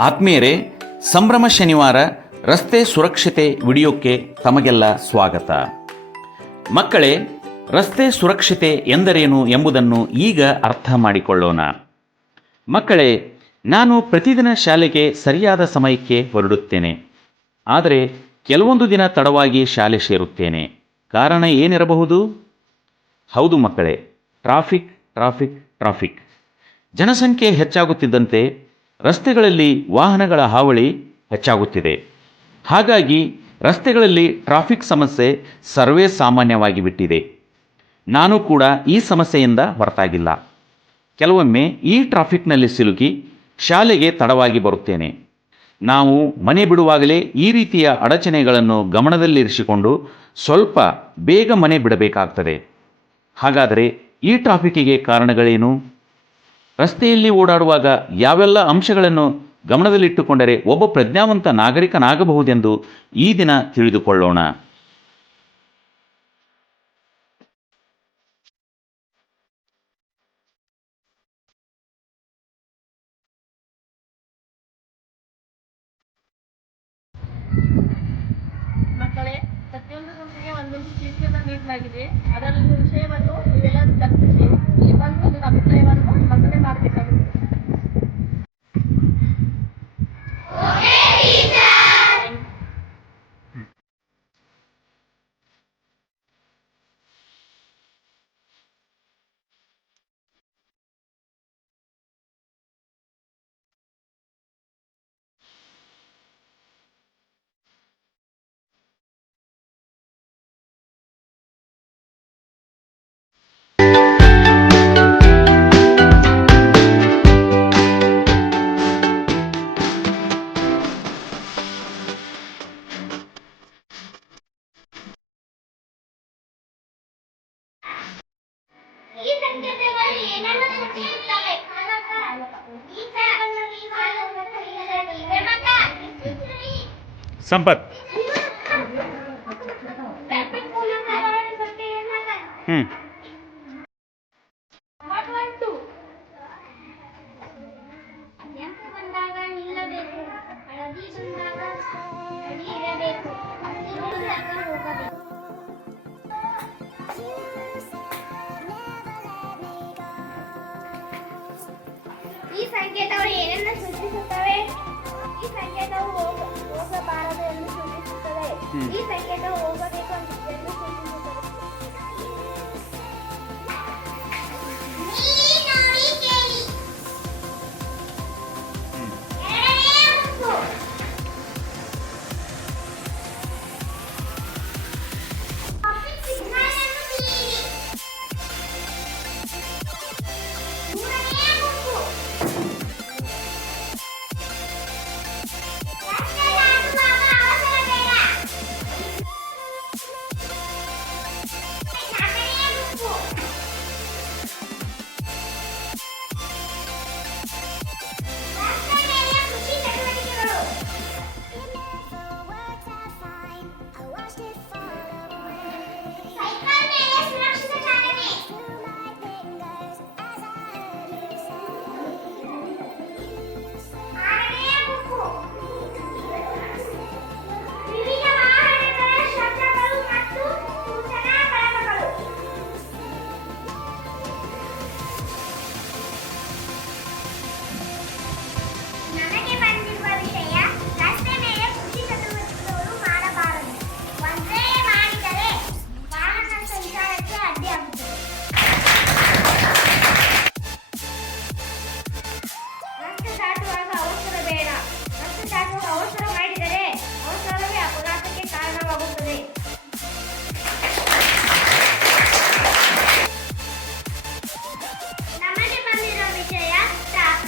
ಆತ್ಮೀಯರೇ, ಸಂಭ್ರಮ ಶನಿವಾರ ರಸ್ತೆ ಸುರಕ್ಷತೆ ವಿಡಿಯೋಕ್ಕೆ ತಮಗೆಲ್ಲ ಸ್ವಾಗತ. ಮಕ್ಕಳೇ, ರಸ್ತೆ ಸುರಕ್ಷತೆ ಎಂದರೇನು ಎಂಬುದನ್ನು ಈಗ ಅರ್ಥ ಮಾಡಿಕೊಳ್ಳೋಣ. ಮಕ್ಕಳೇ, ನಾನು ಪ್ರತಿದಿನ ಶಾಲೆಗೆ ಸರಿಯಾದ ಸಮಯಕ್ಕೆ ಹೊರಡುತ್ತೇನೆ. ಆದರೆ ಕೆಲವೊಂದು ದಿನ ತಡವಾಗಿ ಶಾಲೆ ಸೇರುತ್ತೇನೆ. ಕಾರಣ ಏನಿರಬಹುದು? ಹೌದು ಮಕ್ಕಳೇ, ಟ್ರಾಫಿಕ್ ಟ್ರಾಫಿಕ್ ಟ್ರಾಫಿಕ್. ಜನಸಂಖ್ಯೆ ಹೆಚ್ಚಾಗುತ್ತಿದ್ದಂತೆ ರಸ್ತೆಗಳಲ್ಲಿ ವಾಹನಗಳ ಹಾವಳಿ ಹೆಚ್ಚಾಗುತ್ತಿದೆ. ಹಾಗಾಗಿ ರಸ್ತೆಗಳಲ್ಲಿ ಟ್ರಾಫಿಕ್ ಸಮಸ್ಯೆ ಸರ್ವೇ ಸಾಮಾನ್ಯವಾಗಿ ಬಿಟ್ಟಿದೆ. ನಾನು ಕೂಡ ಈ ಸಮಸ್ಯೆಯಿಂದ ಹೊರತಾಗಿಲ್ಲ. ಕೆಲವೊಮ್ಮೆ ಈ ಟ್ರಾಫಿಕ್ನಲ್ಲಿ ಸಿಲುಕಿ ಶಾಲೆಗೆ ತಡವಾಗಿ ಬರುತ್ತೇನೆ. ನಾವು ಮನೆ ಬಿಡುವಾಗಲೇ ಈ ರೀತಿಯ ಅಡಚಣೆಗಳನ್ನು ಗಮನದಲ್ಲಿರಿಸಿಕೊಂಡು ಸ್ವಲ್ಪ ಬೇಗ ಮನೆ ಬಿಡಬೇಕಾಗ್ತದೆ. ಹಾಗಾದರೆ ಈ ಟ್ರಾಫಿಕ್ಕಿಗೆ ಕಾರಣಗಳೇನು? ರಸ್ತೆಯಲ್ಲಿ ಓಡಾಡುವಾಗ ಯಾವೆಲ್ಲ ಅಂಶಗಳನ್ನು ಗಮನದಲ್ಲಿಟ್ಟುಕೊಂಡರೆ ಒಬ್ಬ ಪ್ರಜ್ಞಾವಂತ ನಾಗರಿಕನಾಗಬಹುದೆಂದು ಈ ದಿನ ತಿಳಿದುಕೊಳ್ಳೋಣ. ಪ್ರತಿಯೊಂದು ಗುಂಪಿಗೆ ಒಂದೊಂದು ಶೀರ್ಷಿಕೆಯನ್ನು ನೀಡಲಾಗಿದೆ. ಅದರಲ್ಲಿ ವಿಷಯವನ್ನು ನೀವೆಲ್ಲ ಚರ್ಚಿಸಿ ನಿಮ್ಮ ಅಭಿಪ್ರಾಯವನ್ನು ಮಂಡನೆ ಮಾಡಬೇಕಾಗಿದೆ ಈ ಸಂಕೇತಗಳು ಸಂಕೇತಗಳು ಏನನ್ನ ಸೂಚಿಸುತ್ತವೆ? ಈ ಸಂಕೇತವು ಹೋಗಬಾರದು ಎಂದು ಸೂಚಿಸುತ್ತದೆ. ಈ ಸಂಕೇತವು ಹೋಗಬೇಕು ಎಂದು ಸೂಚಿಸುತ್ತದೆ.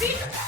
Speak.